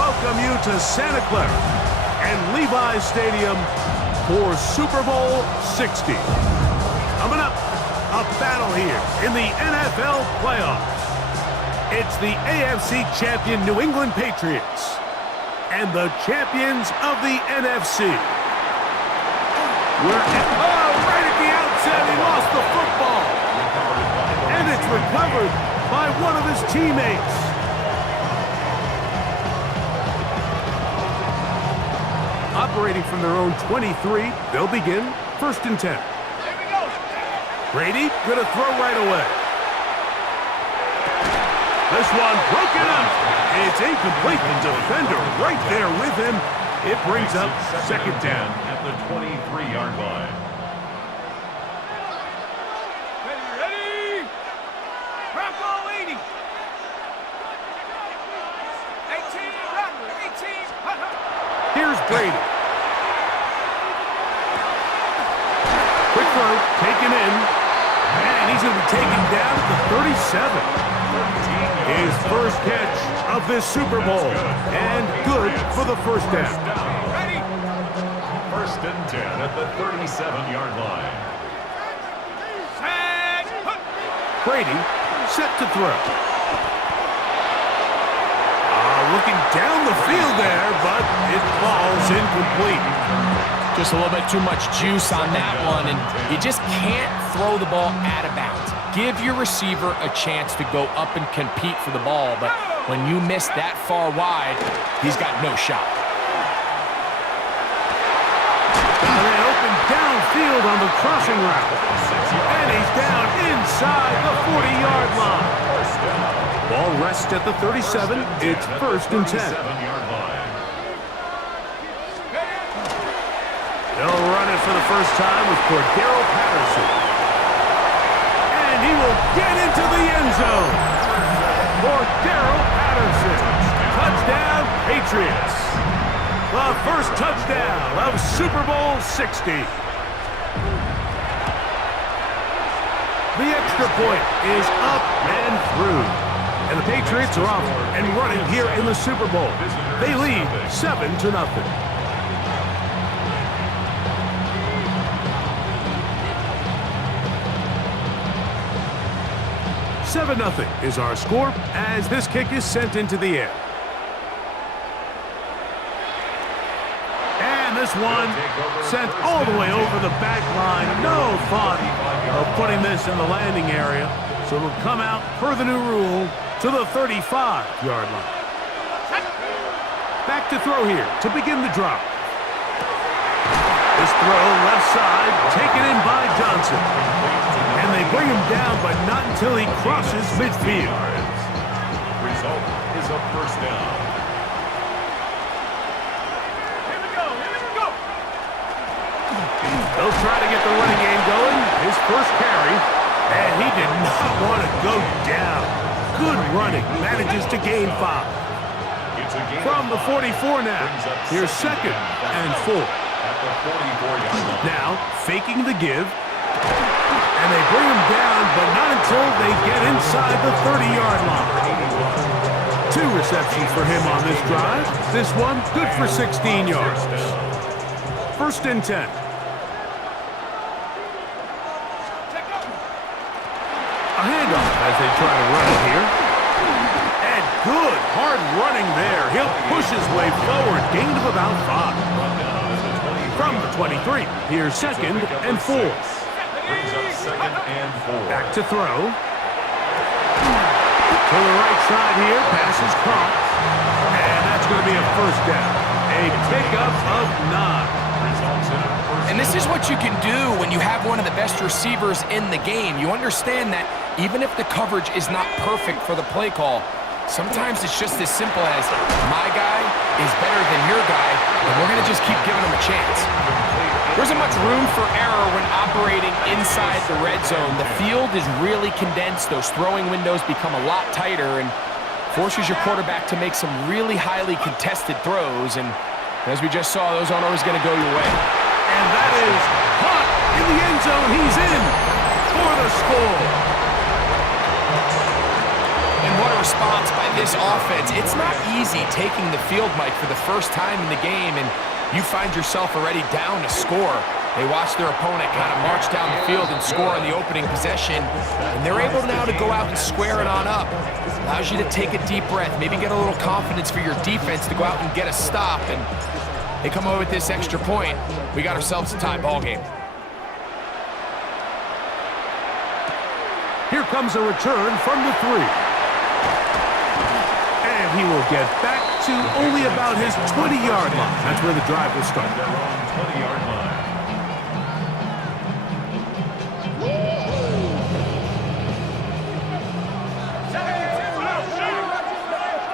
welcome you to Santa Clara and Levi's Stadium for Super Bowl 60. Coming up, a battle here in the NFL playoffs. It's the AFC champion New England Patriots and the champions of the NFC. Right at the outset, he lost the football. And it's recovered by one of his teammates. Operating from their own 23, they'll begin 1st and 10. Brady gonna throw right away. This one broken up. It's incomplete. The defender right there with him. It brings up 2nd down at the 23-yard line. Ready? Bronco 80. 18. Here's Brady. Quick throw, taken in. And he's going to be taken down at the 37. His first catch of this Super Bowl. And good for the 1st down. Ready? 1st and 10 at the 37-yard line. Set. Brady set to throw. Looking down the field there, but it falls incomplete. Just a little bit too much juice on that one, and you just can't throw the ball out of bounds. Give your receiver a chance to go up and compete for the ball, but when you miss that far wide, he's got no shot. And they open downfield on the crossing route. And he's down inside the 40-yard line. Ball rests at the 37. It's 1st and 10. They'll run it for the first time with Cordero Patterson. And he will get into the end zone. Cordero Patterson. Touchdown, Patriots. The first touchdown of Super Bowl 60. The extra point is up and through. And the Patriots are off and running here in the Super Bowl. They lead 7-0. 7-0 is our score as this kick is sent into the air. And this one sent all the way over the back line. No thought of putting this in the landing area. So it'll come out per the new rule to the 35-yard line. Back to throw here to begin the drop. This throw left side taken in by Johnson. And they bring him down, but not until he crosses midfield. Result is a 1st down. Here we go. They'll try to get the running game going. His first carry, and he did not want to go down. Good running, manages to gain 5. From the 44 now, here's 2nd and 4. Now, faking the give. And they bring him down, but not until they get inside the 30-yard line. 2 receptions for him on this drive. This one good for 16 yards. 1st and 10. A handoff as they try to run it here. And good hard running there. He'll push his way forward. Gain of about 5. From the 23, here's 2nd and 4. Brings up 2nd and 4. Back to throw. To the right side here, pass is caught. And that's going to be a 1st down. A pickup of 9. And this is what you can do when you have one of the best receivers in the game. You understand that even if the coverage is not perfect for the play call, sometimes it's just as simple as my guy is better than your guy, and we're going to just keep giving him a chance. There isn't much room for error when operating inside the red zone. The field is really condensed. Those throwing windows become a lot tighter and forces your quarterback to make some really highly contested throws. And as we just saw, those aren't always going to go your way. And that is caught in the end zone. He's in for the score. And what a response by this offense. It's not easy taking the field, Mike, for the first time in the game, and you find yourself already down to score. They watch their opponent kind of march down the field and score on the opening possession, and they're able now to go out and square it on up. Allows you to take a deep breath, maybe get a little confidence for your defense to go out and get a stop, and they come away with this extra point. We got ourselves a tie ball game. Here comes a return from the 3. And he will get back to only about his 20-yard line. That's where the drive will start. Their own 20-yard line.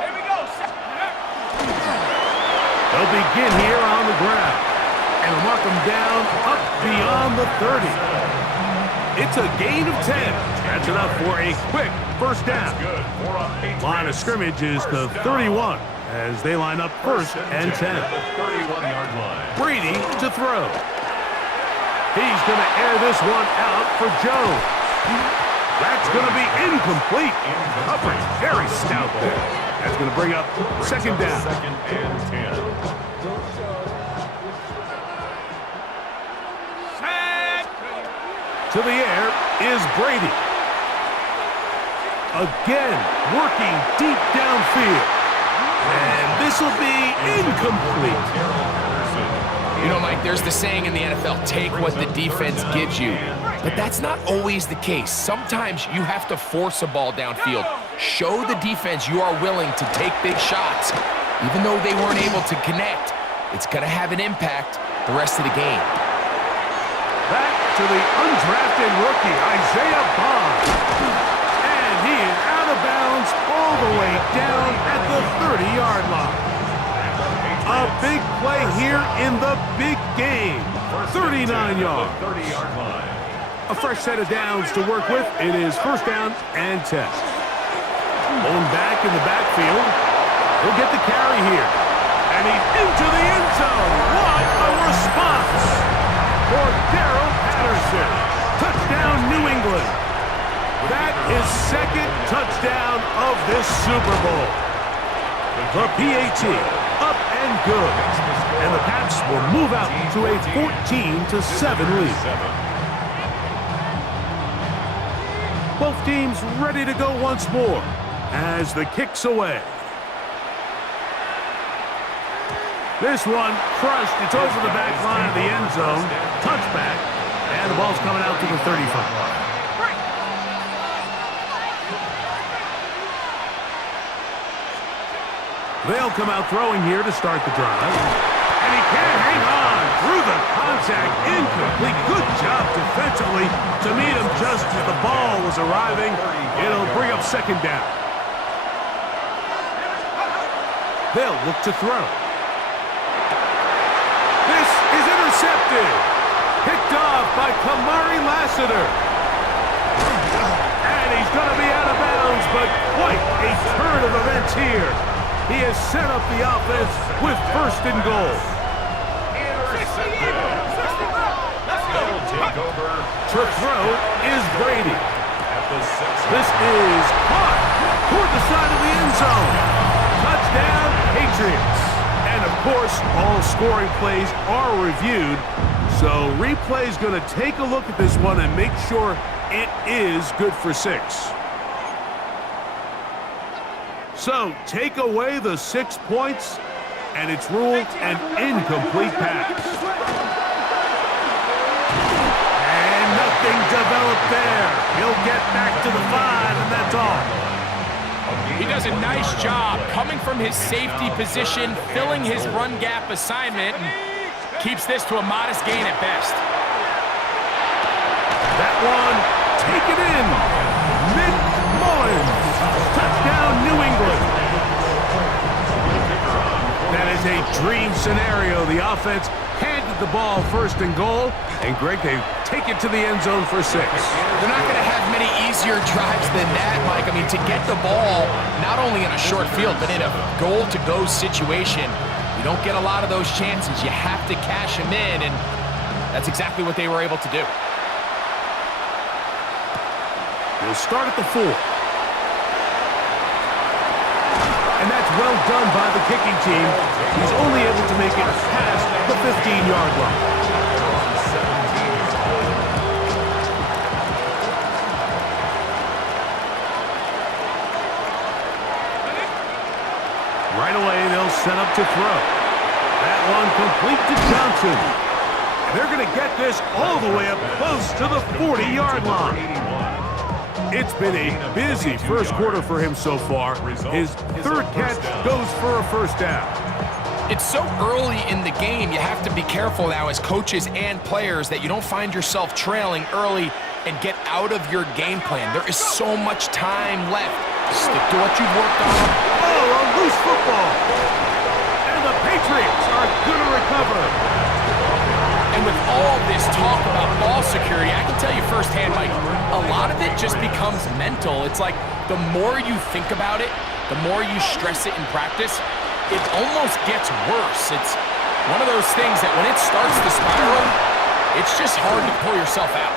Here we go. They'll begin here on the ground. And mark them down up beyond the 30. It's a gain of 10. That's enough for a quick first down. Good for a Patriots. Line of scrimmage is the 31 as they line up first and 10. At the 31-yard line. Brady to throw. He's going to air this one out for Jones. That's going to be incomplete. Coverage very stout there. That's going to bring up second down. Second and 10. To the air is Brady. Again, working deep downfield. And this will be incomplete. You know, Mike, there's the saying in the NFL, take what the defense gives you. But that's not always the case. Sometimes you have to force a ball downfield. Show the defense you are willing to take big shots. Even though they weren't able to connect, it's going to have an impact the rest of the game. Back to the undrafted rookie, Isaiah Bond. And he is out of bounds all the way down at the 30-yard line. A big play here in the big game. 39 yards. 30-yard line. A fresh set of downs to work with. It is first down and 10. Bowling back in the backfield. He'll get the carry here. And he's into the end zone. What a response for Darrell Patterson. Touchdown, New England. That is second touchdown of this Super Bowl. The PAT up and good. And the Pats will move out to a 14-7 lead. Both teams ready to go once more as the kick's away. This one crushed. It's over the back line of the end zone. Touchback. And the ball's coming out to the 35. They'll come out throwing here to start the drive. And he can't hang on through the contact. Incomplete. Good job defensively to meet him just as the ball was arriving. It'll bring up second down. They'll look to throw. This is intercepted. Picked off by Kamari Lassiter. And he's going to be out of bounds, but quite a turn of events here. He has set up the offense with first and goal. They'll take over. To throw is Brady. At the 6. This is caught toward the side of the end zone. Touchdown, Patriots. And, of course, all scoring plays are reviewed. So replay's going to take a look at this one and make sure it is good for 6. So take away the 6 points, and it's ruled an incomplete pass. And nothing developed there. He'll get back to the 5, and that's all. He does a nice job coming from his safety position, filling his run gap assignment, and keeps this to a modest gain at best. That one, take it in. Nick Mullins. Touchdown, New England. That is a dream scenario. The offense handed the ball first and goal, and Greg, they take it to the end zone for 6. They're not going to have many easier drives than that, Mike. I mean, to get the ball not only in a short field, but in a goal-to-go situation, you don't get a lot of those chances. You have to cash them in, and that's exactly what they were able to do. We'll start at the 4. well done by the kicking team. He's only able to make it past the 15-yard line. Right away, they'll set up to throw. That one complete to Johnson. And they're going to get this all the way up close to the 40-yard line. It's been a busy first quarter for him so far. His third catch goes for a first down. It's so early in the game, you have to be careful now as coaches and players that you don't find yourself trailing early and get out of your game plan. There is so much time left. Stick to what you've worked on. Oh, a loose football. And the Patriots are going to recover. And with all this talk about ball security, I can tell you firsthand, Mike, a lot of it just becomes mental. It's like the more you think about it, the more you stress it in practice, it almost gets worse. It's one of those things that when it starts to spiral, it's just hard to pull yourself out.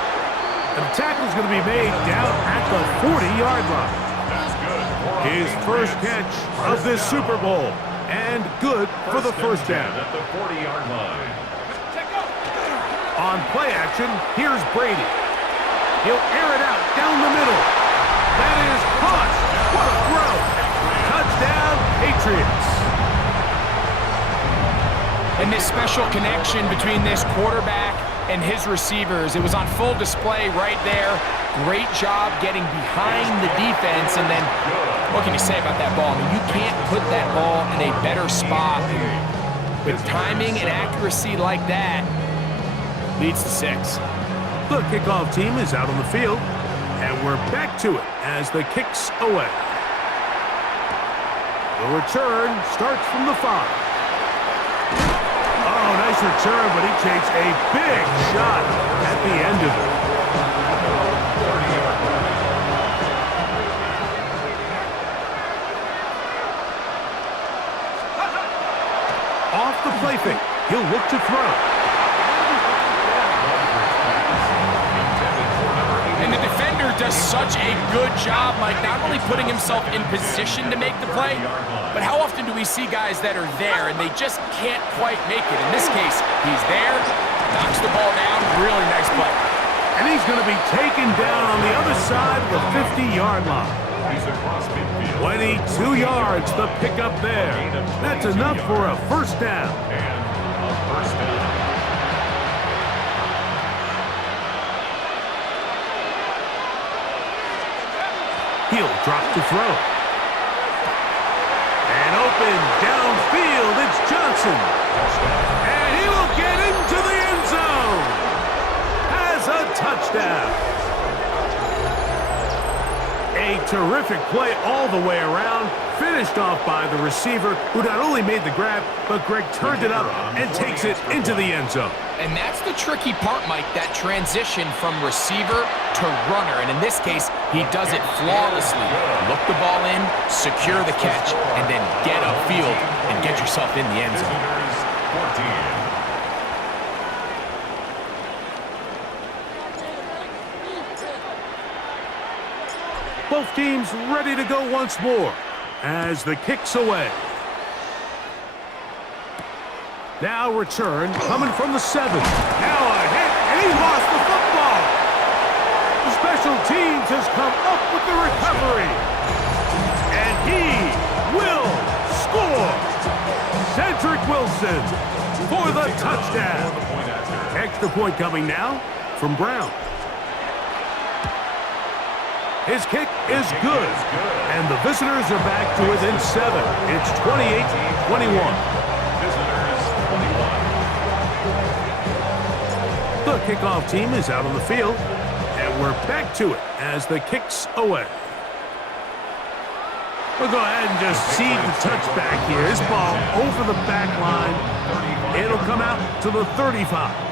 And the tackle's going to be made down at the 40-yard line. His first catch of this Super Bowl, and good for the first down. At the 40-yard line. On play action, here's Brady. He'll air it out down the middle. That is caught. What a throw. Touchdown, Patriots. And this special connection between this quarterback and his receivers, it was on full display right there. Great job getting behind the defense, and then what can you say about that ball? I mean, you can't put that ball in a better spot. With timing and accuracy like that, leads to 6. The kickoff team is out on the field, and we're back to it as the kick's away. The return starts from the 5. Oh, nice return, but he takes a big shot at the end of it. Off the play fake, he'll look to throw. And the defender does such a good job, Mike, not only putting himself in position to make the play, but how often do we see guys that are there and they just can't quite make it? In this case, he's there, knocks the ball down, really nice play. And he's going to be taken down on the other side of the 50-yard line. 22 yards, the pickup there. That's enough for a first down. He'll drop to throw. And open downfield, it's Johnson. And he will get into the end zone. Has a touchdown. A terrific play all the way around, finished off by the receiver, who not only made the grab, but Greg turned it up and takes it into the end zone. And that's the tricky part, Mike, that transition from receiver to runner. And in this case, he does it flawlessly. Look the ball in, secure the catch, and then get upfield and get yourself in the end zone. Both teams ready to go once more as the kick's away. Now return coming from the 7. Now a hit, and he lost the football. The special teams has come up with the recovery. And he will score. Cedric Wilson for the touchdown. Extra point coming now from Brown. His kick is good, and the visitors are back to within 7. It's 28-21. The kickoff team is out on the field, and we're back to it as the kick's away. We'll go ahead and just seed the touchback here. This ball over the back line. It'll come out to the 35.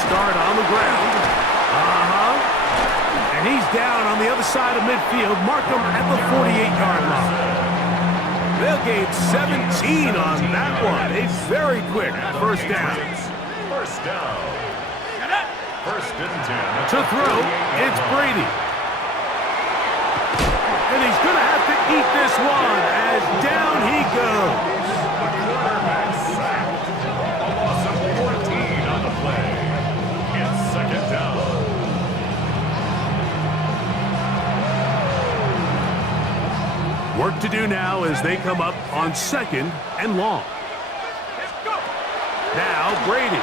Start on the ground. And he's down on the other side of midfield. Mark him at the 48-yard line. They'll gain 17 on that one. A very quick first down. First down. First and 10. To throw, it's Brady. And he's going to have to eat this one as down he goes. The quarterback sacked. A loss of 14 on the play. It's second down. Work to do now as they come up on 2nd and long. Now Brady.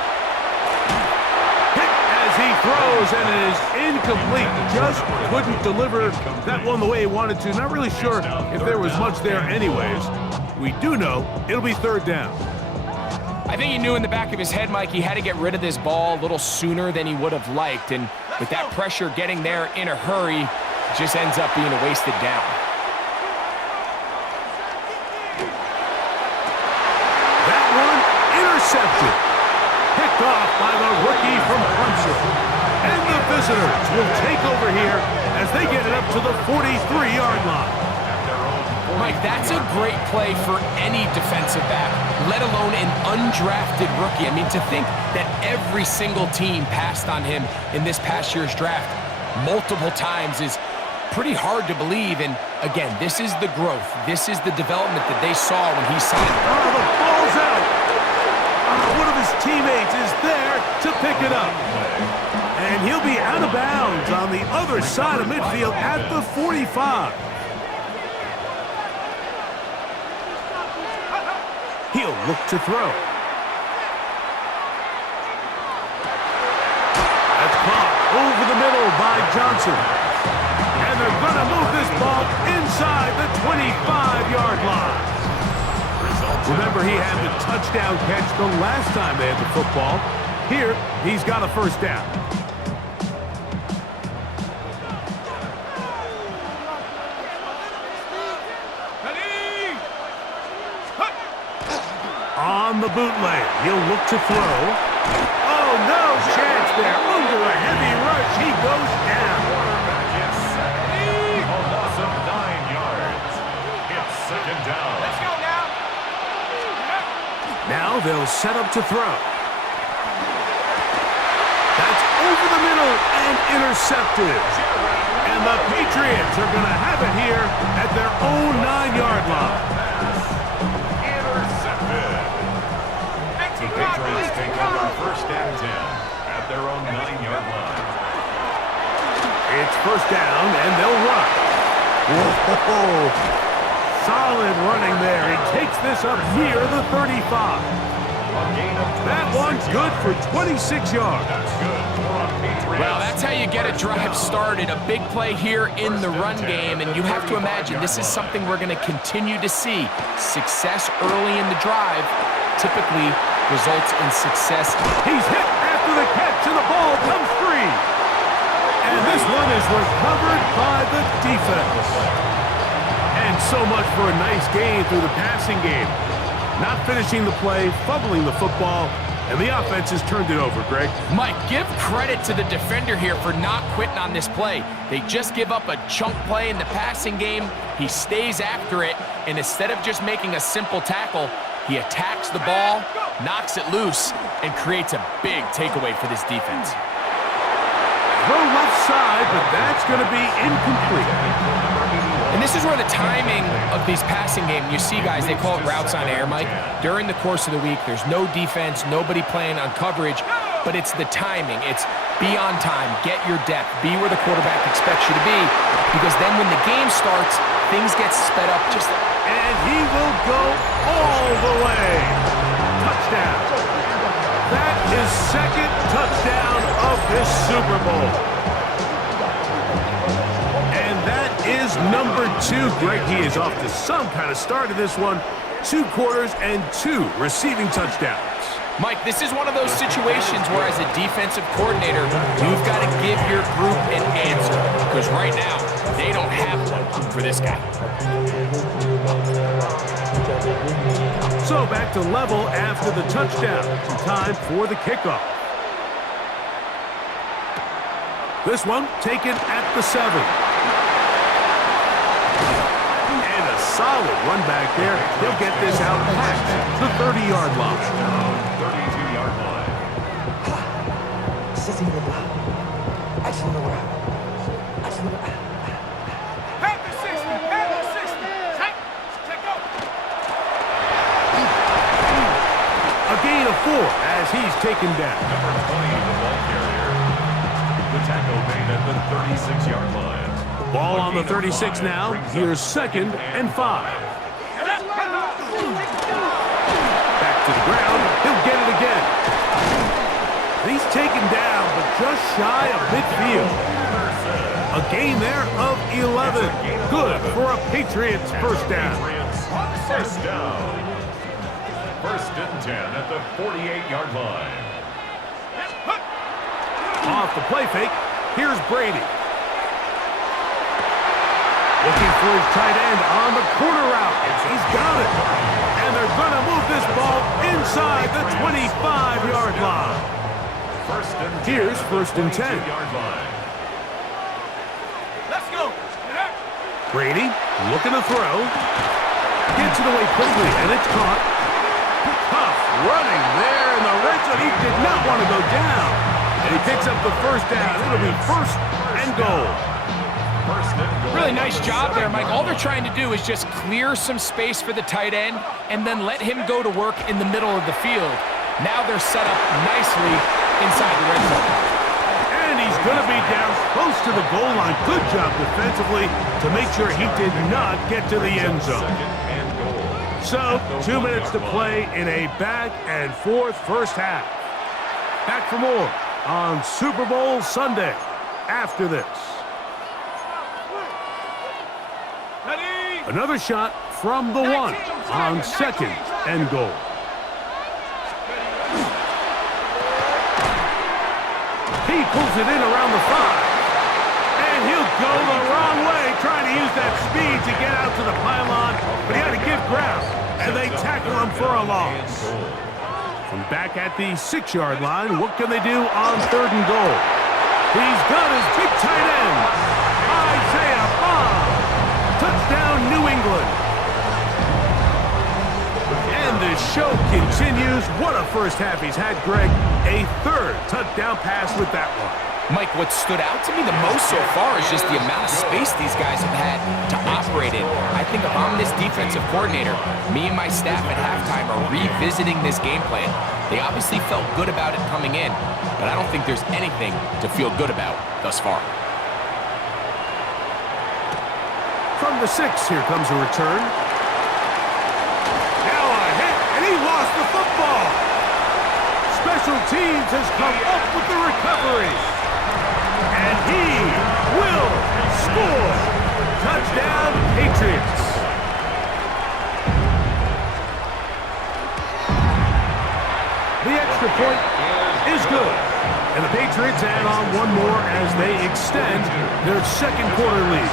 Hit as he throws, and it is incomplete. Just couldn't deliver that one the way he wanted to. Not really sure if there was much there anyways. We do know it'll be 3rd down. I think he knew in the back of his head, Mike, he had to get rid of this ball a little sooner than he would have liked. And with that pressure getting there in a hurry, it just ends up being a wasted down. That one intercepted. Picked off by the rookie from Clemson. And the visitors will take over here as they get it up to the 43-yard line. Mike, that's a great play for any defensive back, let alone an undrafted rookie. I mean, to think that every single team passed on him in this past year's draft multiple times is pretty hard to believe. And again, this is the growth. This is the development that they saw when he signed. Oh, the ball's out. One of his teammates is there to pick it up. And he'll be out of bounds on the other side of midfield at the 45. He'll look to throw. That's caught over the middle by Johnson. And they're going to move this ball inside the 25-yard line. Remember, he had the touchdown catch the last time they had the football. Here, he's got a 1st down. On the bootleg, he'll look to throw. Oh, no chance there. Under a heavy rush, he goes down. Quarterback is sacked. A loss of 9 yards. It's second down. Let's go now. Now they'll set up to throw. That's over the middle and intercepted. And the Patriots are going to have it here at their own 9-yard line. Intercepted. The Patriots take over first and 10 at their own 9-yard line. It's 1st down, and they'll run. Whoa! Solid running there. He takes this up near the 35. That one's good for 26 yards. That's good for a Patriots. Well, that's how you get a drive started. A big play here in the run game, and you have to imagine this is something we're going to continue to see. Success early in the drive typically results in success. He's hit after the catch, and the ball comes free. And this one is recovered by the defense. And so much for a nice gain through the passing game. Not finishing the play, fumbling the football, and the offense has turned it over, Greg. Mike, give credit to the defender here for not quitting on this play. They just give up a chunk play in the passing game. He stays after it, and instead of just making a simple tackle, he attacks the ball, knocks it loose, and creates a big takeaway for this defense. Throw left side, but that's going to be incomplete. And this is where the timing of these passing games, you see guys, they call it routes on air, Mike. During the course of the week, there's no defense, nobody playing on coverage, but it's the timing. It's be on time, get your depth, be where the quarterback expects you to be, because then when the game starts, things get sped up just... And he will go all the way. Touchdown. That is 2nd touchdown of this Super Bowl. And that is number 2. Greg, he is off to some kind of start in this one. 2 quarters and 2 receiving touchdowns. Mike, this is one of those situations where as a defensive coordinator, you've got to give your group an answer. Because right now, they don't have one for this guy. So back to level after the touchdown. Time for the kickoff. This one taken at the 7. And a solid run back there. He'll get this out past the 30-yard line. 32-yard line. Have the 60. Have the 60. Check out. A gain of 4 as he's taken down. Number 20, the ball carrier. The tackle made at the 36-yard line. Ball on the 36 now. Here's 2nd and 5. Back to the ground. He'll get it again. He's taken down, but just shy of midfield. A gain there of 11. Good for a Patriots first down. First down. 1st and 10 at the 48-yard line. Off the play fake. Here's Brady. Looking for his tight end on the corner route. He's got it. And they're going to move this ball inside the 25-yard line. Here's 1st and 10. Let's go. Brady looking to throw. Gets it away quickly, and it's caught. Tough running there in the red zone. He did not want to go down. And he picks up the first down. It'll be 1st and goal. Really nice job there, Mike. All they're trying to do is just clear some space for the tight end and then let him go to work in the middle of the field. Now they're set up nicely inside the red zone. And he's going to be down close to the goal line. Good job defensively to make sure he did not get to the end zone. So, 2 minutes to play in a back-and-forth first half. Back for more on Super Bowl Sunday after this. Another shot from the 1 on 2nd and goal. He pulls it in around the 5. And he'll go the wrong way, trying to use that speed to get out to the pylon, but he had to give ground, and they tackle him for a loss. From back at the 6-yard line, what can they do on 3rd and goal? He's got his big tight end, Isaiah Bond. Touchdown, New England. And the show continues. What a first half he's had, Greg. A 3rd touchdown pass with that one. Mike, what stood out to me the most so far is just the amount of space these guys have had to operate in. I think if I'm this defensive coordinator, me and my staff at halftime are revisiting this game plan. They obviously felt good about it coming in, but I don't think there's anything to feel good about thus far. From the 6, here comes a return. Now a hit, and he lost the football. Special teams has come up with the recovery. And he will score. Touchdown, Patriots. The extra point is good. And the Patriots add on one more as they extend their 2nd quarter lead.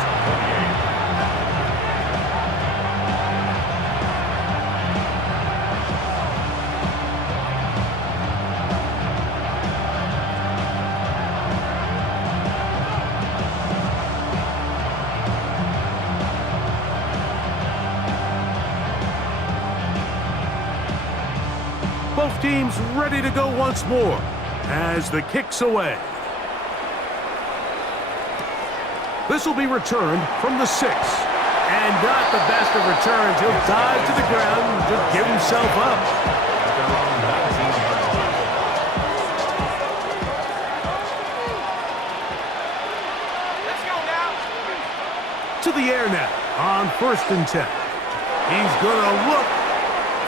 Both teams ready to go once more as the kick's away. This will be returned from the 6. And not the best of returns. He'll dive to the ground and just give himself up. Let's go now. To the air now on 1st and 10. He's going to look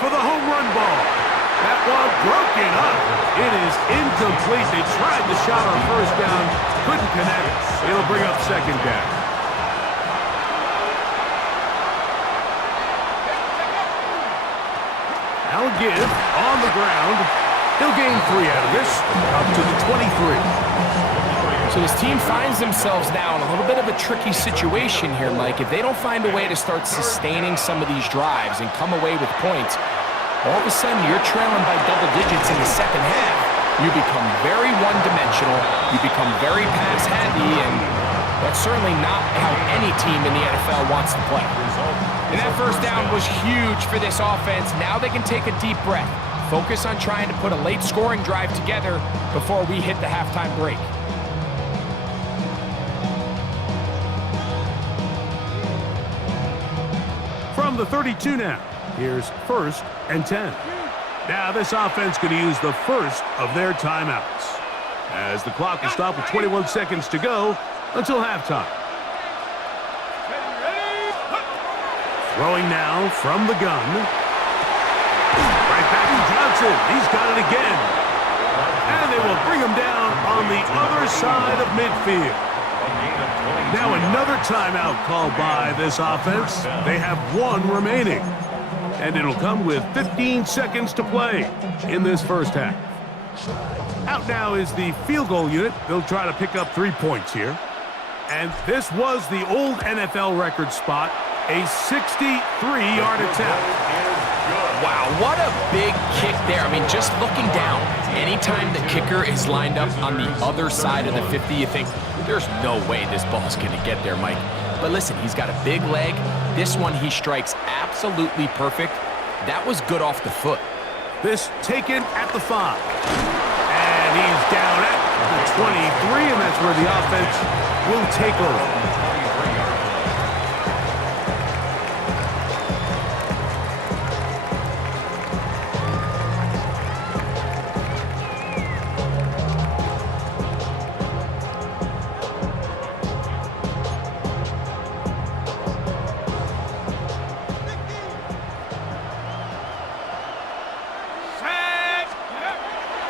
for the home run ball. That one broken up. It is incomplete. They tried the shot on 1st down. Couldn't connect. It'll bring up 2nd down. Now a give on the ground. He'll gain 3 out of this. Up to the 23. So this team finds themselves now in a little bit of a tricky situation here, Mike. If they don't find a way to start sustaining some of these drives and come away with points, all of a sudden you're trailing by double digits in the 2nd half. You become very one-dimensional. You become very pass-heavy, and that's certainly not how any team in the NFL wants to play. And that 1st down was huge for this offense. Now they can take a deep breath. Focus on trying to put a late scoring drive together before we hit the halftime break. From the 32 now, here's 1st and 10. Now this offense going to use the first of their timeouts, as the clock is stopped with 21 seconds to go until halftime. Throwing now from the gun. Right back to Johnson. He's got it again. And they will bring him down on the other side of midfield. Now another timeout called by this offense. They have one remaining. And it'll come with 15 seconds to play in this first half. Out now is the field goal unit. They'll try to pick up 3 points here. And this was the old NFL record spot, a 63-yard attempt. Wow, what a big kick there. I mean, just looking down, anytime the kicker is lined up on the other side of the 50, you think, there's no way this ball's going to get there, Mike. But listen, he's got a big leg. This one he strikes absolutely perfect. That was good off the foot. This taken at the 5. And he's down at the 23, and that's where the offense will take over.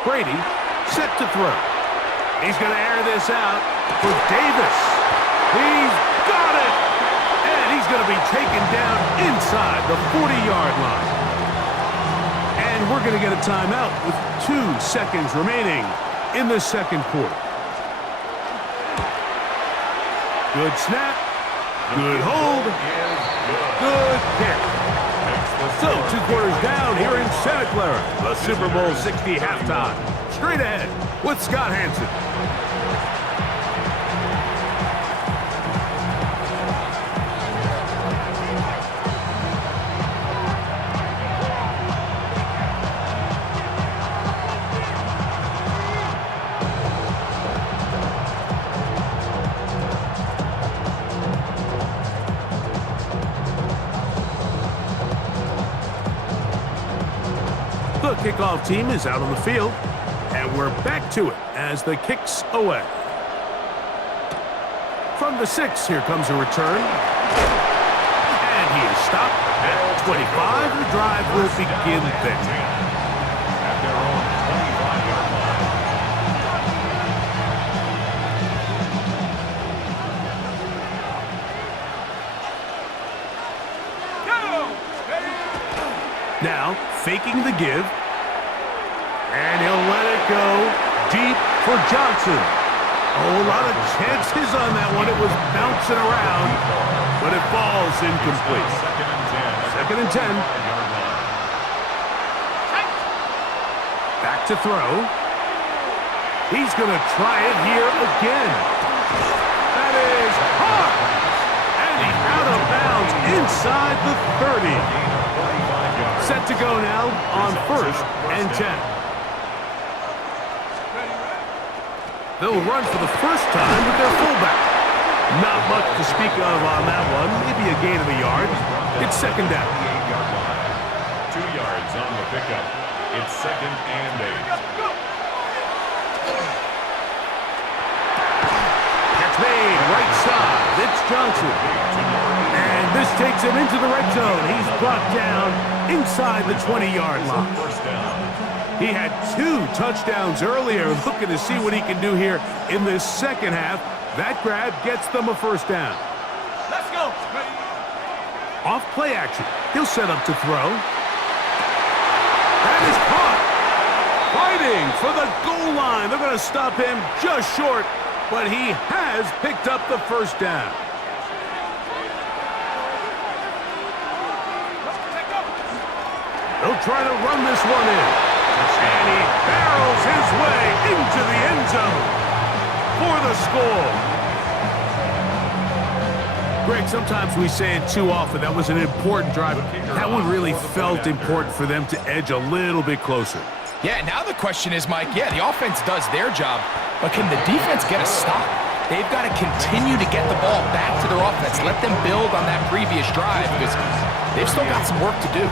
Brady set to throw. He's going to air this out for Davis. He's got it! And he's going to be taken down inside the 40-yard line. And we're going to get a timeout with 2 seconds remaining in the second quarter. Good snap. Good hold. Good kick. So, 2 quarters down here in Santa Clara, the Super Bowl 60 halftime. Straight ahead with Scott Hansen. The kickoff team is out on the field, and we're back to it as the kick's away. From the 6, here comes a return. And he is stopped at 25. The drive will begin there. At their own 25-yard Go! Now, faking the give. And he'll let it go deep for Johnson. Oh, a lot of chances on that one. It was bouncing around, but it falls incomplete. Second and 10. Back to throw. He's going to try it here again. That is caught. And he's out of bounds inside the 30. Set to go now on 1st and 10. They'll run for the first time with their fullback. Not much to speak of on that one. Maybe a gain of a yard. It's second down. 2 yards on the pickup. It's 2nd and 8. Catch made right side. It's Johnson. And this takes him into the red zone. He's brought down inside the 20-yard line. First down. He had 2 touchdowns earlier, looking to see what he can do here in this second half. That grab gets them a first down. Let's go! Off play action. He'll set up to throw. That is caught. Fighting for the goal line. They're going to stop him just short, but he has picked up the first down. They'll try to run this one in. And he barrels his way into the end zone for the score. Greg, sometimes we say it too often. That was an important drive. That one really felt important for them to edge a little bit closer. Yeah, now the question is, Mike, yeah, the offense does their job, but can the defense get a stop? They've got to continue to get the ball back to their offense. Let them build on that previous drive because they've still got some work to do.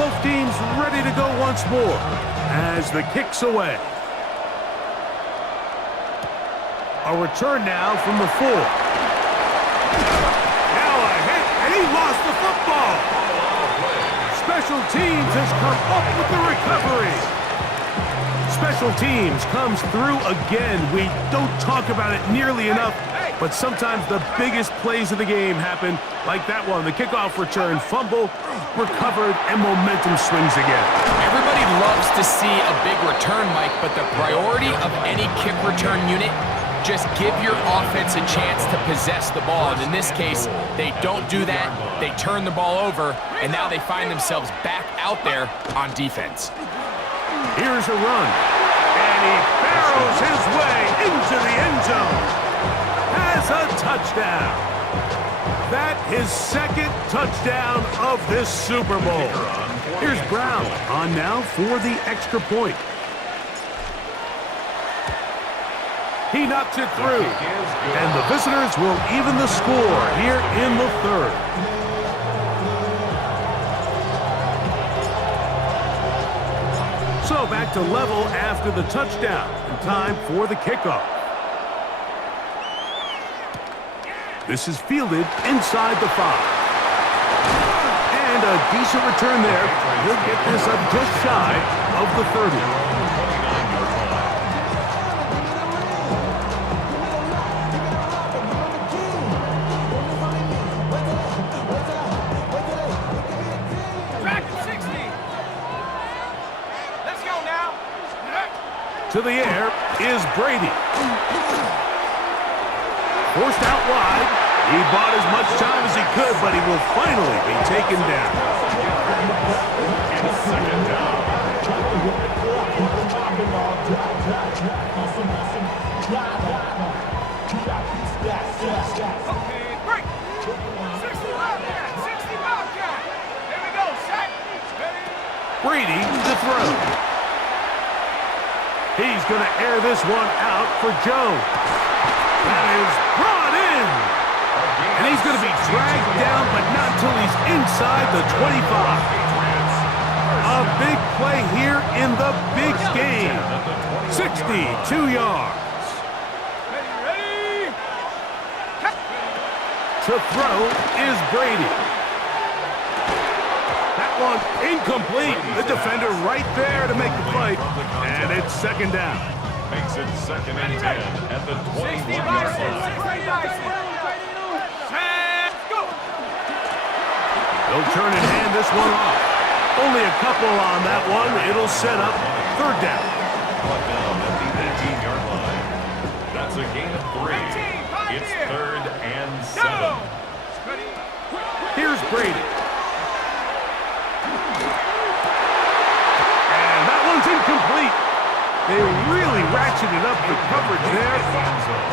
Both teams ready to go once more as the kick's away. A return now from the 4. Now a hit, and he lost the football. Special teams has come up with the recovery. Special teams comes through again. We don't talk about it nearly enough, but sometimes the biggest plays of the game happen like that one. The kickoff return, fumble, recovered, and momentum swings again. Everybody loves to see a big return, Mike, but the priority of any kick return unit, just give your offense a chance to possess the ball. And in this case, they don't do that. They turn the ball over, and now they find themselves back out there on defense. Here's a run, and he barrels his way into the end zone. Has a touchdown. That his second touchdown of this Super Bowl. Here's Brown on now for the extra point. He knocks it through, and the visitors will even the score here in the 3rd. So back to level after the touchdown, and time for the kickoff. This is fielded inside the 5. And a decent return there. He'll get this up just shy of the 30. To the air is Brady. Forced out wide. He bought as much time as he could, but he will finally be taken down. It's 2nd down. Okay, break. 60 Wildcat. 60 Wildcat. There we go, set. Ready? Brady to throw. He's going to air this one out for Jones. That is brought in. And he's going to be dragged down, but not until he's inside the 25. A big play here in the big game. 62 yards. Ready? To throw is Brady. That one incomplete. The defender right there to make the play. And it's 2nd down. Makes it 2nd and 10 at the 21-yard line. They'll turn and hand this one off. Only a couple on that one. It'll set up 3rd down. Brought down at the 18-yard line. That's a gain of 3. It's 3rd and 7. Here's Brady. And that one's incomplete. They really ratcheted up the coverage there.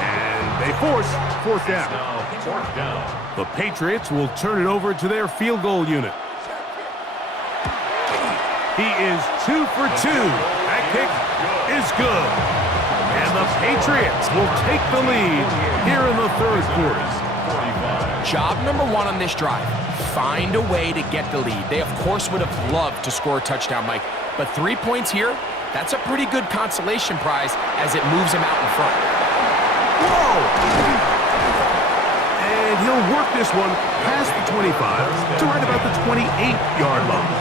And they force 4th down. Now 4th down. The Patriots will turn it over to their field goal unit. He is 2 for 2. That kick is good. And the Patriots will take the lead here in the 3rd quarter. Job number 1 on this drive, find a way to get the lead. They, of course, would have loved to score a touchdown, Mike. But 3 points here, that's a pretty good consolation prize as it moves them out in front. Whoa! And he'll work this one past the 25 to right about the 28-yard line.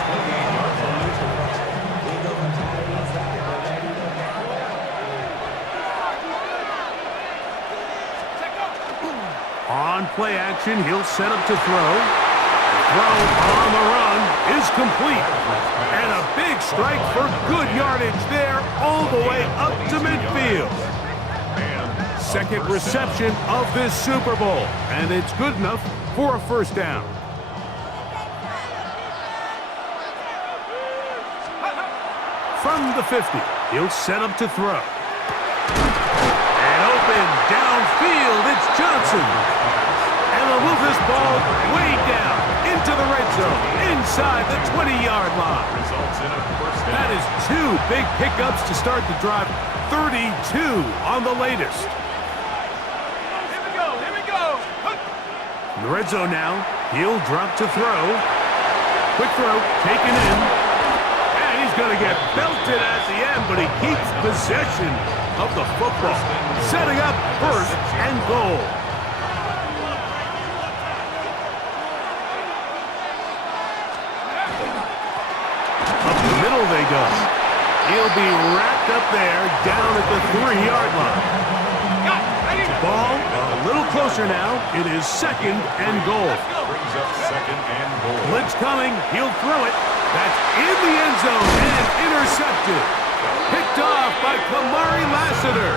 On play action, he'll set up to throw. Throw on the run is complete. And a big strike for good yardage there all the way up to midfield. Second reception of this Super Bowl, and it's good enough for a 1st down. From the 50, he'll set up to throw. And open. Downfield, it's Johnson. And they'll move this ball way down into the red zone, inside the 20-yard line. That is 2 big pickups to start the drive. 32 on the latest. Here we go, here we go. In the red zone now, he'll drop to throw. Quick throw, taken in. And he's going to get belted at the end, but he keeps possession of the football. Setting up first and goal. Up the middle they go. He'll be wrapped up there down at the 3-yard line. Ball a little closer now. It is second and goal. Brings up second and goal. Blitz coming. He'll throw it. That's in the end zone and intercepted. Picked off by Kamari Lassiter.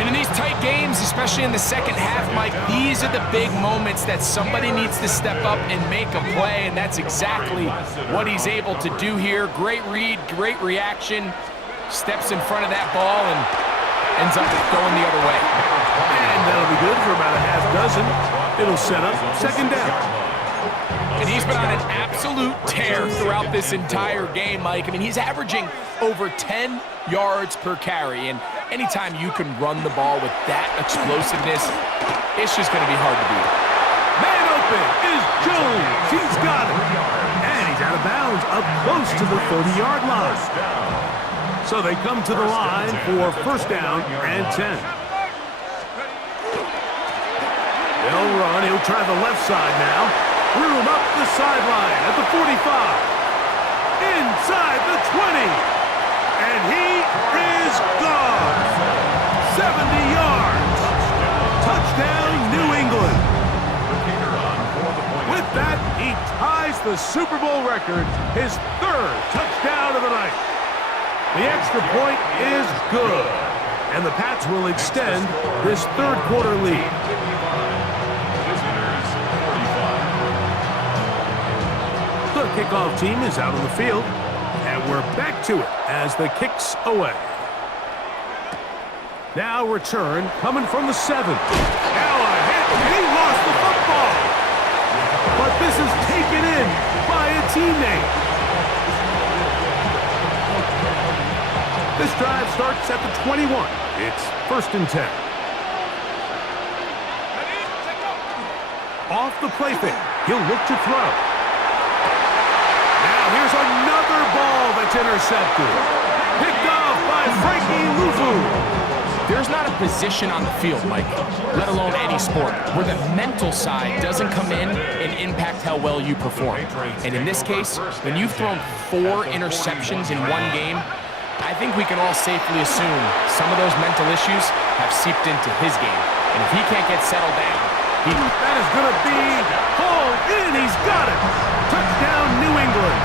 And in these tight games, especially in the second half, Mike, these are the big moments that somebody needs to step up and make a play, and that's exactly what he's able to do here. Great read, great reaction. Steps in front of that ball and ends up going the other way. And that'll be good for about a half dozen. It'll set up second down. And he's been on an absolute tear throughout this entire game, Mike. I mean, he's averaging over 10 yards per carry. And anytime you can run the ball with that explosiveness, it's just going to be hard to beat. Man open is Jones. He's got it. And he's out of bounds up close to the 30-yard line. So they come to the line for first down and 10. They'll run. He'll try the left side now. Room up the sideline at the 45. Inside the 20. And he is gone. 70 yards. Touchdown, New England. With that, he ties the Super Bowl record, his 3rd touchdown of the night. The extra point is good. And the Pats will extend this 3rd quarter lead. The kickoff team is out on the field, and we're back to it as the kick's away. Now return coming from the 7. Now a hit, and he lost the football. But this is taken in by a teammate. This drive starts at the 21. It's first and 10. Off the play fake, he'll look to throw. Here's another ball that's intercepted. Picked off by Frankie Luvu. There's not a position on the field, Mike, let alone any sport, where the mental side doesn't come in and impact how well you perform. And in this case, when you've thrown 4 interceptions in one game, I think we can all safely assume some of those mental issues have seeped into his game. And if he can't get settled down, that is going to be hauled in. He's got it. Touchdown, New England.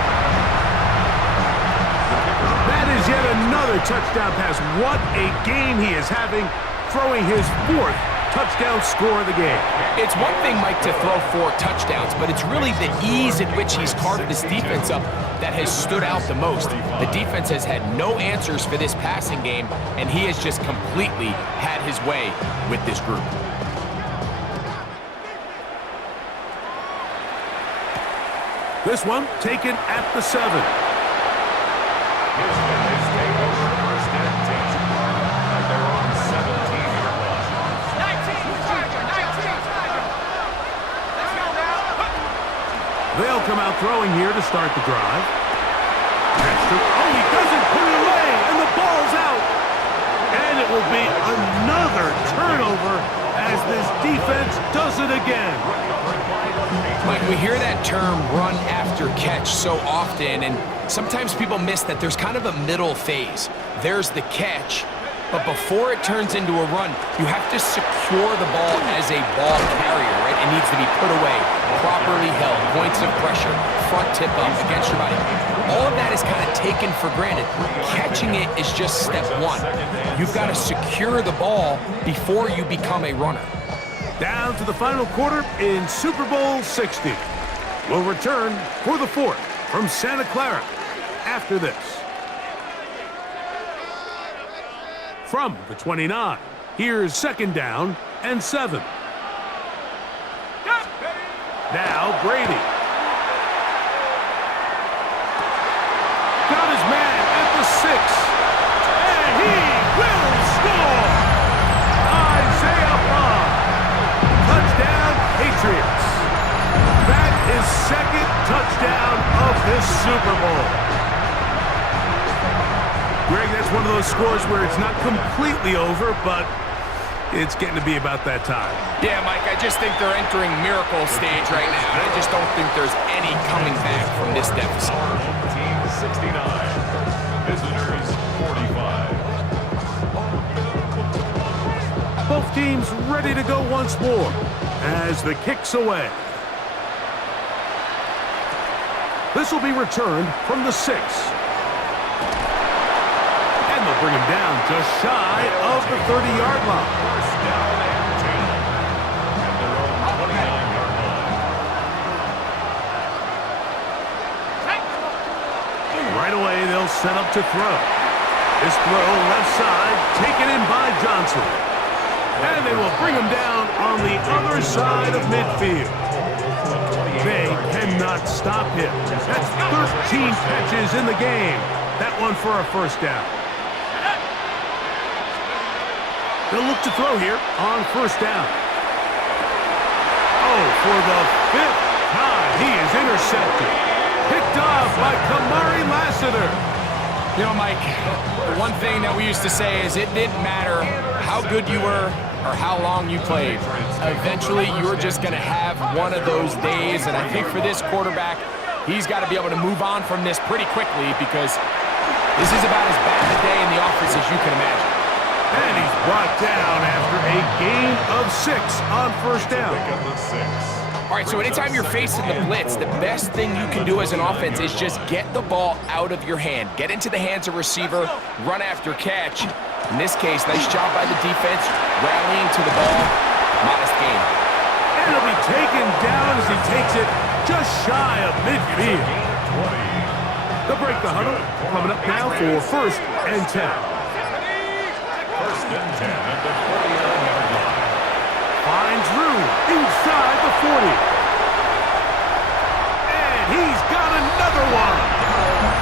That is yet another touchdown pass. What a game he is having, throwing his 4th touchdown score of the game. It's one thing, Mike, to throw 4 touchdowns, but it's really the ease in which he's carved this defense up that has stood out the most. The defense has had no answers for this passing game, and he has just completely had his way with this group. This one taken at the 7. They'll come out throwing here to start the drive. Oh, he doesn't put it away, and the ball's out. And it will be another turnover as this defense does it again. Mike, we hear that term run after catch so often, and sometimes people miss that there's kind of a middle phase. There's the catch, but before it turns into a run, you have to secure the ball as a ball carrier, right? It needs to be put away, properly held, points of pressure, front tip up against your body. All of that is kind of taken for granted. Catching it is just step 1. You've got to secure the ball before you become a runner. Down to the final quarter in Super Bowl 60. We'll return for the 4th from Santa Clara after this. From the 29, Here's 2nd down and 7. Now Brady. Got his man at the 6. And he will score! Isaiah Bond. Touchdown, Patriots. That is 2nd touchdown of this Super Bowl. Greg, that's one of those scores where it's not completely over, but it's getting to be about that time. Yeah, Mike, I just think they're entering miracle stage right now, and I just don't think there's any coming back from this deficit. Team 69, visitors 45. Both teams ready to go once more as the kick's away. This will be returned from the 6. And they'll bring him down just shy of the 30-yard line. First down and 10 at their own 29-yard line. Right away, they'll set up to throw. This throw left side taken in by Johnson. And they will bring him down on the other side of midfield. They cannot stop him. That's 13 catches in the game. That one for a first down. They'll look to throw here on first down. Oh, for the 5th time, he is intercepted. Picked off by Kamari Lassiter. You know, Mike, the one thing that we used to say is it didn't matter how good you were or how long you played. Eventually, you were just going to have one of those days, and I think for this quarterback, he's got to be able to move on from this pretty quickly because this is about as bad a day in the office as you can imagine. And he's brought down after a gain of 6 on first down. Pick up the 6. All right, so anytime you're facing the blitz, the best thing you can do as an offense is just get the ball out of your hand. Get into the hands of receiver, run after catch. In this case, nice job by the defense, rallying to the ball. Modest gain. And he'll be taken down as he takes it just shy of midfield. They'll break the huddle. Coming up now for 1st and 10. 1st and 10 at the 49-yard line. Finds room inside the 40. And he's got another one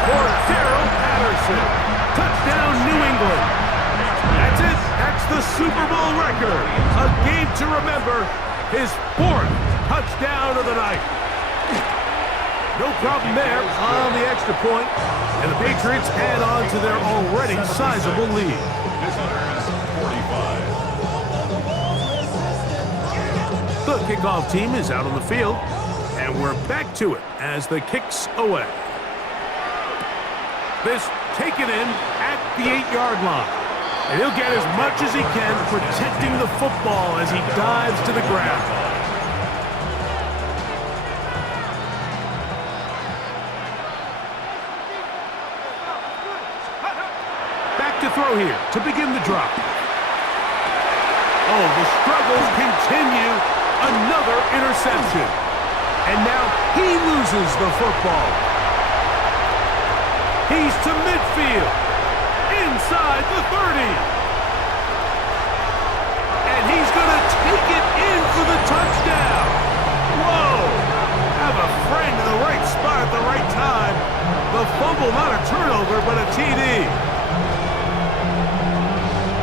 for Darrell Patterson. Touchdown, New England. That's it. That's the Super Bowl record. A game to remember. His 4th touchdown of the night. No problem there on the extra point. And the Patriots add on to their already sizable lead. Visitors 45. The kickoff team is out on the field, and we're back to it as the kick's away. This taken in at the 8-yard line. And he'll get as much as he can protecting the football as he dives to the ground. Back to throw here to begin the drop. Oh, the struggles continue. Another interception. And now he loses the football. He's to midfield. Inside the 30. And he's going to take it in for the touchdown. Whoa. Have a friend in the right spot at the right time. The fumble, not a turnover, but a TD.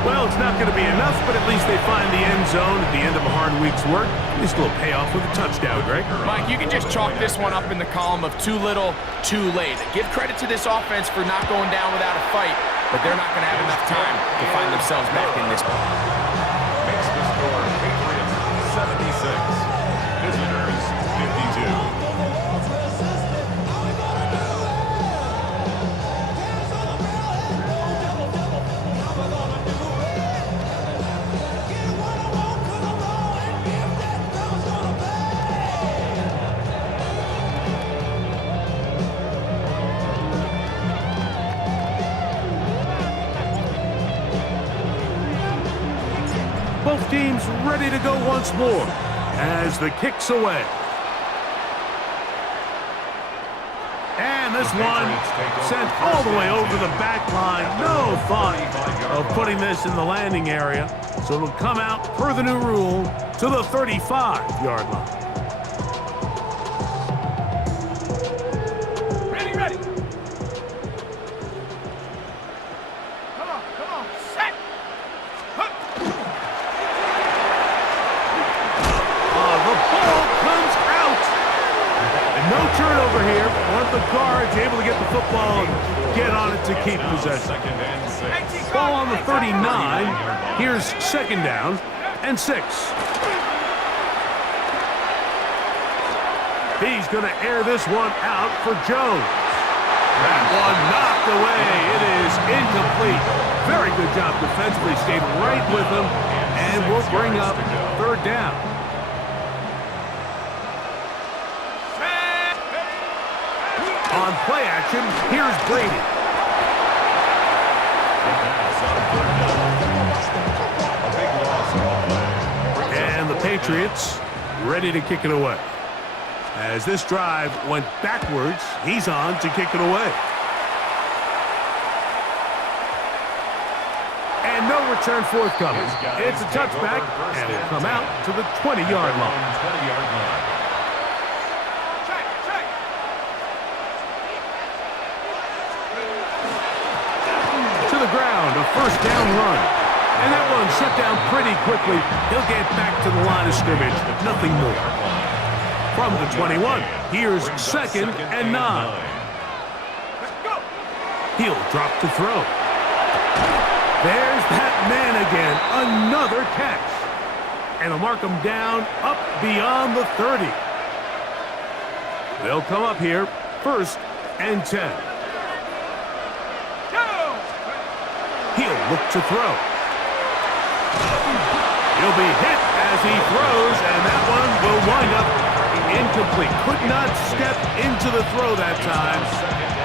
Well, it's not going to be enough, but at least they find the end zone at the end of a hard week's work. This will pay off with a touchdown, Greg. Mike, you can just chalk this one up in the column of too little, too late. Give credit to this offense for not going down without a fight, but they're not going to have enough time to find themselves back in this one. Makes the score Patriots 76, visitors 52. Both teams ready to go once more as the kick's away. And this one sent all the way over the back line. No thought of putting this in the landing area. So it'll come out, per the new rule, to the 35-yard line. Ready. Come on, set. The ball comes out. And no turnover here. One of the guards able to get the football and get on it to keep possession. Second and 6. Ball on the 39. Here's second down and 6. He's going to air this one out for Jones. That one knocked away. It is incomplete. Very good job defensively. Stayed right with him and will bring up third down. On play action, here's Brady. And the Patriots ready to kick it away. As this drive went backwards, he's on to kick it away. And no return forthcoming. It's a touchback, and it'll come out to the 20-yard line. To the ground, a first down run. And that one shut down pretty quickly. He'll get back to the line of scrimmage. Nothing more. From the 21, here's second and 9. He'll drop to throw. There's that man again. Another catch. And they'll mark him down up beyond the 30. They'll come up here, first and 10. He'll look to throw. He'll be hit as he throws, and that one will wind up incomplete. Could not step into the throw that time.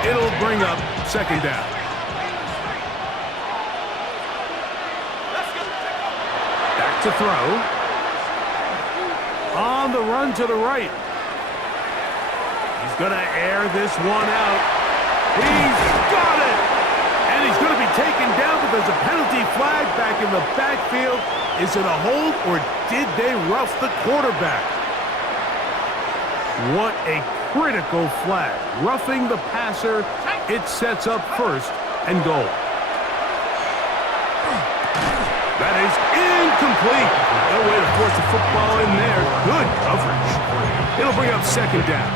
It'll bring up second down. Back to throw. On the run to the right. He's going to air this one out. He's got it! And he's going to be taken down, but there's a penalty flag back in the backfield. Is it a hold, or did they rough the quarterback? What a critical flag. Roughing the passer, it sets up first and goal. That is incomplete. No way to force the football in there. Good coverage. It'll bring up second down.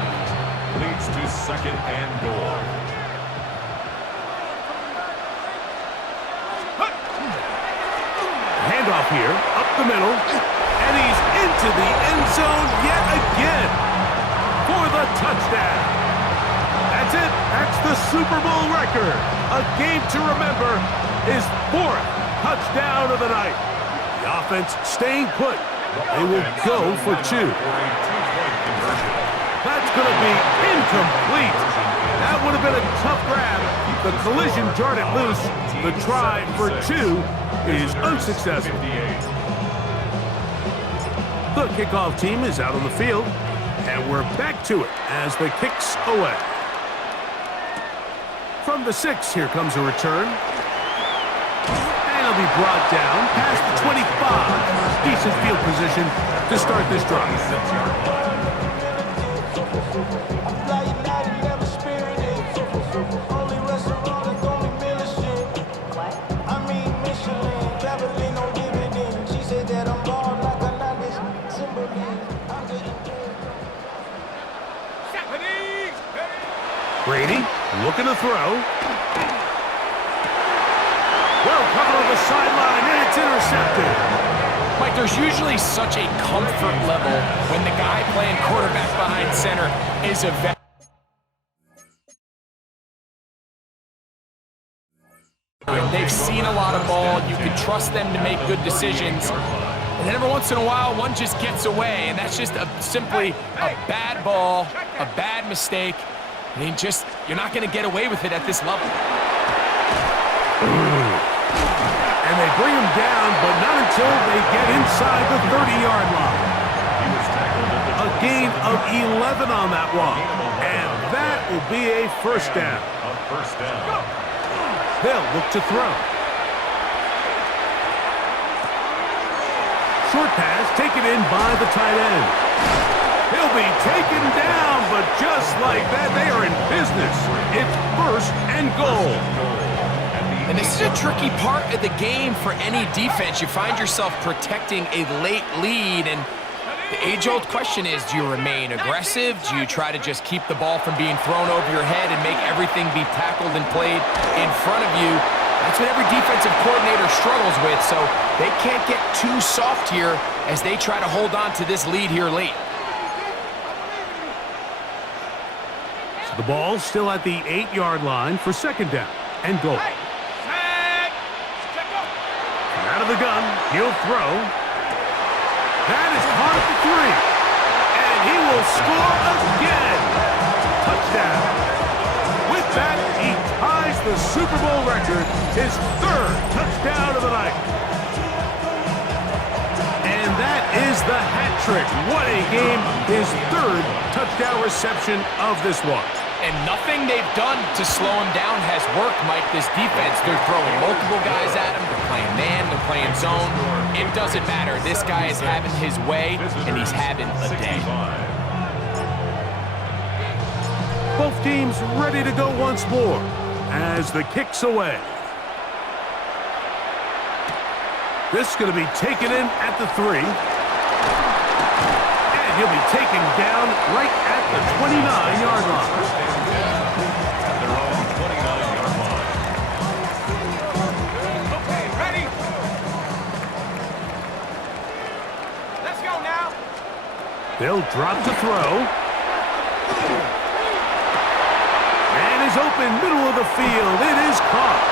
Leads to second and goal. Handoff here, up the middle, and he's into the end zone yet again for the touchdown. That's it. That's the Super Bowl record. A game to remember, his 4th touchdown of the night. The offense staying put. They will go for 2. That's going to be incomplete. That would have been a tough grab. The collision jarred it loose. The try for 2 is unsuccessful. The kickoff team is out on the field, and we're back to it as the kicks away. From the 6, here comes a return. And he'll be brought down past the 25. Decent field position to start this drive. Brady looking to throw. Well covered on the sideline, and it's intercepted. Mike, there's usually such a comfort level when the guy playing quarterback behind center is a veteran. They've seen a lot of ball. You can trust them to make good decisions. And then every once in a while, one just gets away, and that's just simply a bad ball, a bad mistake. I mean, you're not going to get away with it at this level. And they bring him down, but not until they get inside the 30-yard line. A gain of 11 on that one. And that will be a first down. A first down. They'll look to throw. Short pass taken in by the tight end. He'll be taken down, but just like that, they are in business. It's first and goal. And this is a tricky part of the game for any defense. You find yourself protecting a late lead, and the age-old question is, do you remain aggressive? Do you try to just keep the ball from being thrown over your head and make everything be tackled and played in front of you? That's what every defensive coordinator struggles with, so they can't get too soft here as they try to hold on to this lead here late. So the ball's still at the 8-yard line for second down and goal. Out of the gun, he'll throw. That is caught at the 3. And he will score again. Touchdown. With that, he ties the Super Bowl record, his 3rd touchdown of the night. And that is the hat trick. What a game. His 3rd touchdown reception of this one. And nothing they've done to slow him down has worked, Mike. This defense, they're throwing multiple guys at him. They're playing man, they're playing zone. It doesn't matter. This guy is having his way, and he's having a day. Both teams ready to go once more as the kick's away. This is going to be taken in at the 3. And he'll be taken down right at the 29-yard line. They'll drop to throw. And is open, middle of the field. It is caught.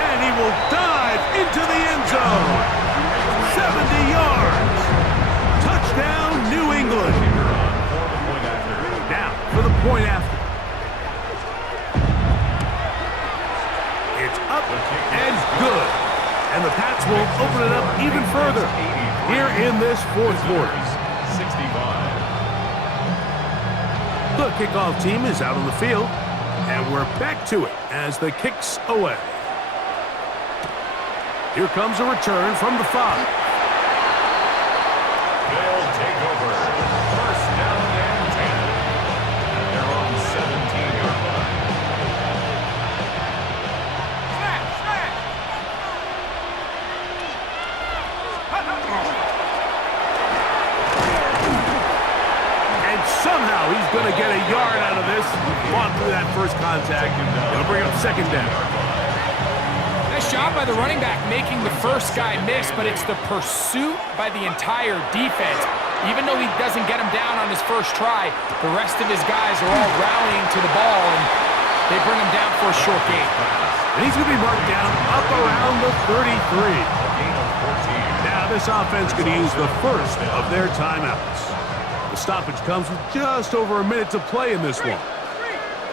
And he will dive into the end zone. 70 yards. Touchdown, New England. Now for the point after. It's up and good. And the Pats will open it up even further here in this 4th quarter. 65. The kickoff team is out on the field, and we're back to it as the kick's away. Here comes a return from the 5. They'll take over. First down and 10. And they're on the 17-yard line. Somehow he's going to get a yard out of this. Fought through that first contact. It'll bring up second down. Nice job by the running back making the first guy miss, but it's the pursuit by the entire defense. Even though he doesn't get him down on his first try, the rest of his guys are all rallying to the ball, and they bring him down for a short gain. And he's going to be marked down up around the 33. Now this offense going to use the first of their timeouts. The stoppage comes with just over a minute to play in this one.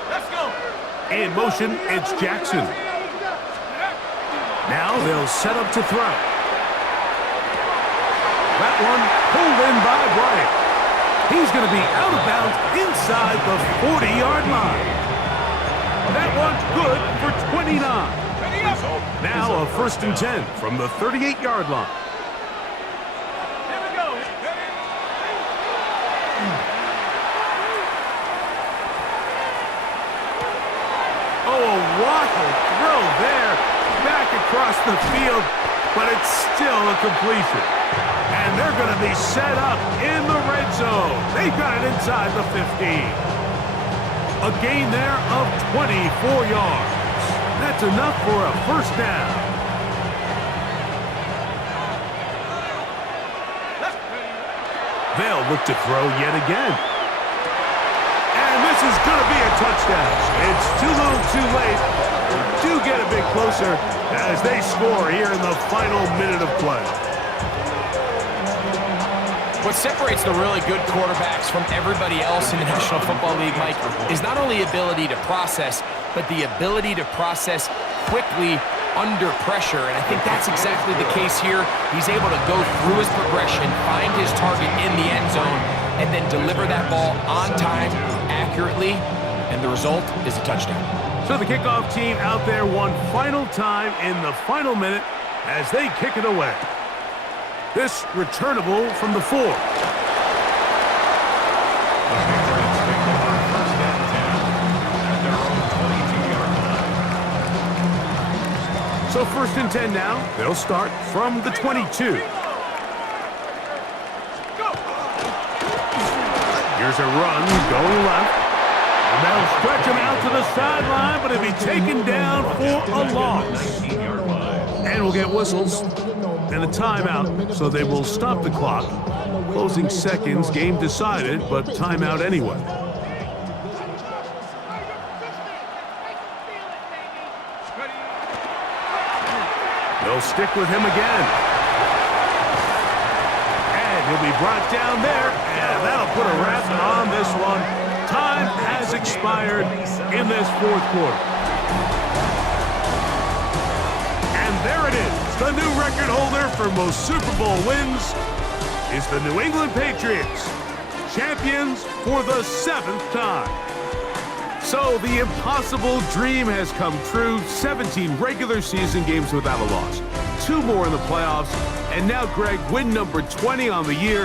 Let's go. In motion, it's Jackson. Now they'll set up to throw. That one pulled in by Bryant. He's going to be out of bounds inside the 40-yard line. That one's good for 29. Now a 1st and 10 from the 38-yard line. Here we go. Oh, a wild throw there, back across the field, but it's still a completion. And they're going to be set up in the red zone. They've got it inside the 15. A gain there of 24 yards. That's enough for a first down. They'll look to throw yet again. And this is going to be a touchdown. It's too little too late. Do get a bit closer as they score here in the final minute of play. What separates the really good quarterbacks from everybody else in the National Football League, Mike, is not only ability to process, but the ability to process quickly under pressure. And I think that's exactly the case here. He's able to go through his progression, find his target in the end zone, and then deliver that ball on time, accurately, and the result is a touchdown. So the kickoff team out there one final time in the final minute as they kick it away. This returnable from the 4. The Patriots pick up on first and 10 at their own 22-yard line. So first and 10 now. They'll start from the 22. Here's a run going left. And they'll stretch him out to the sideline, but he'll be taken down for a loss. 19-yard line. And we'll get whistles and a timeout, so they will stop the clock. Closing seconds, game decided, but timeout anyway. They'll stick with him again. And he'll be brought down there, and that'll put a wrap on this one. Time has expired in this fourth quarter. And there it is. The new record holder for most Super Bowl wins is the New England Patriots, champions for the 7th time. So the impossible dream has come true. 17 regular season games without a loss. 2 more in the playoffs. And now, Greg, win number 20 on the year.